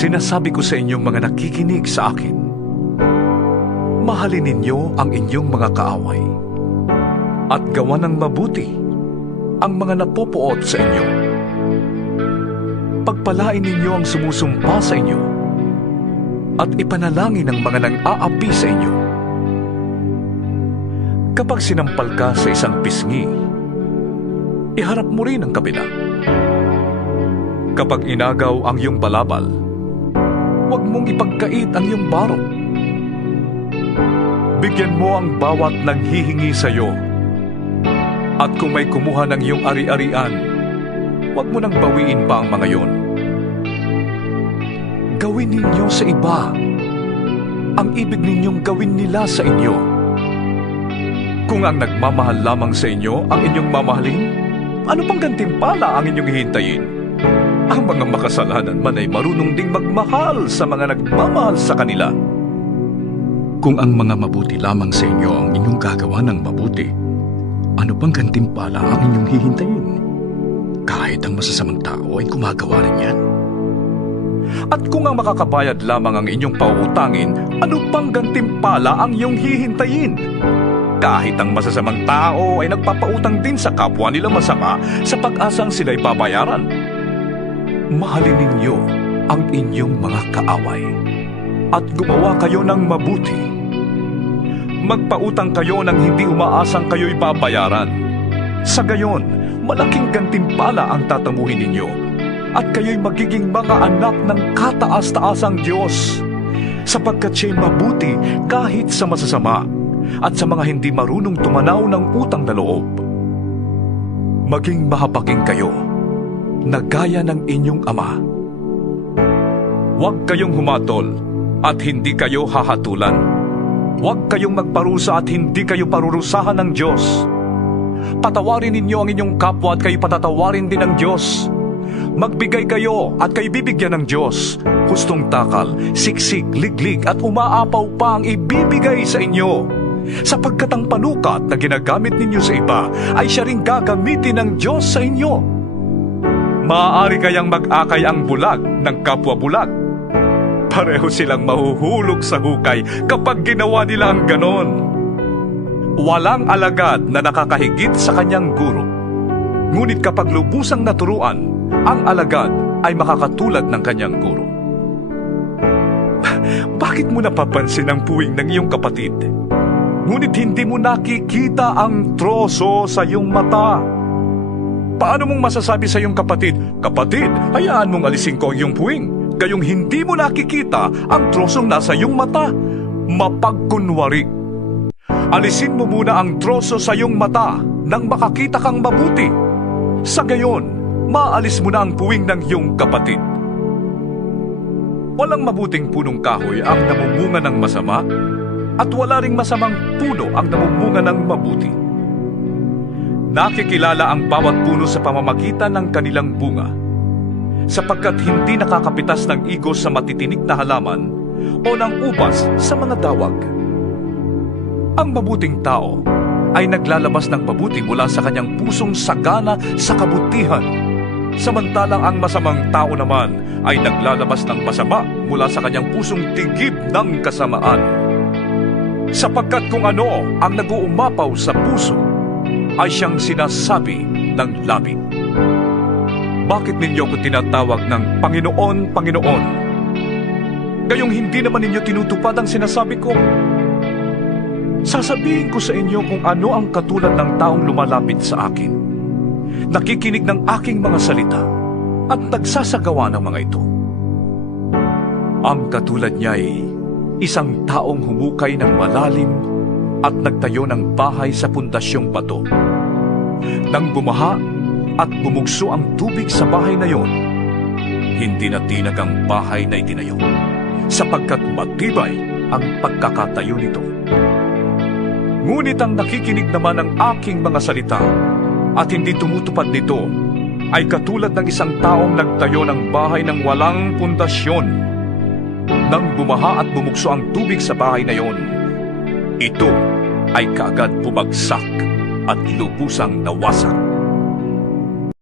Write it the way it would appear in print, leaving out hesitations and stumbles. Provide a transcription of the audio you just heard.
Sinasabi ko sa inyong mga nakikinig sa akin, mahalin ninyo ang inyong mga kaaway at gawan ng mabuti ang mga napupuot sa inyo. Pagpalain ninyo ang sumusumpa sa inyo at ipanalangin ang mga nang-aapi sa inyo. Kapag sinampal ka sa isang pisngi, iharap mo rin ang kabila. Kapag inagaw ang iyong balabal, huwag mong ipagkait ang iyong barong. Bigyan mo ang bawat nanghihingi sa iyo. At kung may kumuha ng iyong ari-arian, huwag mo nang bawiin pa ang mga iyon. Gawin ninyo sa iba ang ibig ninyong gawin nila sa inyo. Kung ang nagmamahal lamang sa inyo ang inyong mamahalin, ano pang gantimpala ang inyong hihintayin? Ang mga makasalanan man ay marunong ding magmahal sa mga nagmamahal sa kanila. Kung ang mga mabuti lamang sa inyo ang inyong gagawa ng mabuti, ano pang gantimpala ang inyong hihintayin? Kahit ang masasamang tao ay gumagawa rin yan. At kung ang makakabayad lamang ang inyong pauutangin, ano pang gantimpala ang iyong hihintayin? Kahit ang masasamang tao ay nagpapautang din sa kapwa nila masama sa pag-asang sila'y babayaran. Mahalin ninyo ang inyong mga kaaway at gumawa kayo ng mabuti. Magpautang kayo nang hindi umaasang kayo'y babayaran. Sa gayon, malaking gantimpala ang tatamuhin ninyo at kayo'y magiging mga anak ng kataas-taasang Diyos, sapagkat siya'y mabuti kahit sa masasama at sa mga hindi marunong tumanaw ng utang na loob. Maging mahapaking kayo na gaya ng inyong ama. Huwag kayong humatol at hindi kayo hahatulan. Huwag kayong magparusa at hindi kayo parurusahan ng Diyos. Patawarin ninyo ang inyong kapwa at kayo patatawarin din ng Diyos. Magbigay kayo at kayo bibigyan ng Diyos. Hustong takal, siksik, liglig at umaapaw pa ang ibibigay sa inyo. Sapagkat ang panukat na ginagamit ninyo sa iba ay siya ring gagamitin ng Diyos sa inyo. Maaari kayang mag-akay ang bulag ng kapwa bulag. Pareho silang mahuhulog sa hukay kapag ginawa nila ang ganon. Walang alagad na nakakahigit sa kanyang guro. Ngunit kapag lubusang naturuan, ang alagad ay makakatulad ng kanyang guro. Bakit mo napapansin ang puwing ng iyong kapatid? Ngunit hindi mo nakikita ang troso sa iyong mata. Paano mong masasabi sa iyong kapatid, "Kapatid, hayaan mong alisin ko ang iyong puwing," gayong hindi mo nakikita ang trosong nasa iyong mata? Mapagkunwari. Alisin mo muna ang troso sa iyong mata nang makakita kang mabuti. Sa gayon, maalis mo na ang puwing ng iyong kapatid. Walang mabuting punong kahoy ang namumunga ng masama, at wala ring masamang puno ang namumunga ng mabuti. Nakikilala ang bawat puno sa pamamagitan ng kanilang bunga, sapagkat hindi nakakapitas ng igos sa matitinik na halaman o ng ubas sa mga dawag. Ang mabuting tao ay naglalabas ng mabuti mula sa kanyang pusong sagana sa kabutihan, samantalang ang masamang tao naman ay naglalabas ng masama mula sa kanyang pusong tigib ng kasamaan. Sapagkat kung ano ang nag-uumapaw sa puso ay siyang sinasabi ng labi. Bakit ninyo ko tinatawag ng Panginoon, Panginoon? Gayong hindi naman ninyo tinutupad ang sinasabi ko. Sasabihin ko sa inyo kung ano ang katulad ng taong lumalapit sa akin, nakikinig ng aking mga salita, at nagsasagawa ng mga ito. Ang katulad niya ay isang taong humukay ng malalim at nagtayo ng bahay sa pundasyong bato. Nang bumaha at bumugso ang tubig sa bahay na yon, hindi na tinag ang bahay na itinayo, sapagkat matibay ang pagkakatayo nito. Ngunit ang nakikinig naman ng aking mga salita at hindi tumutupad nito ay katulad ng isang taong nagtayo ng bahay ng walang pundasyon. Nang bumaha at bumugso ang tubig sa bahay na yon, ito ay kaagad bumagsak at lubusang nawasak.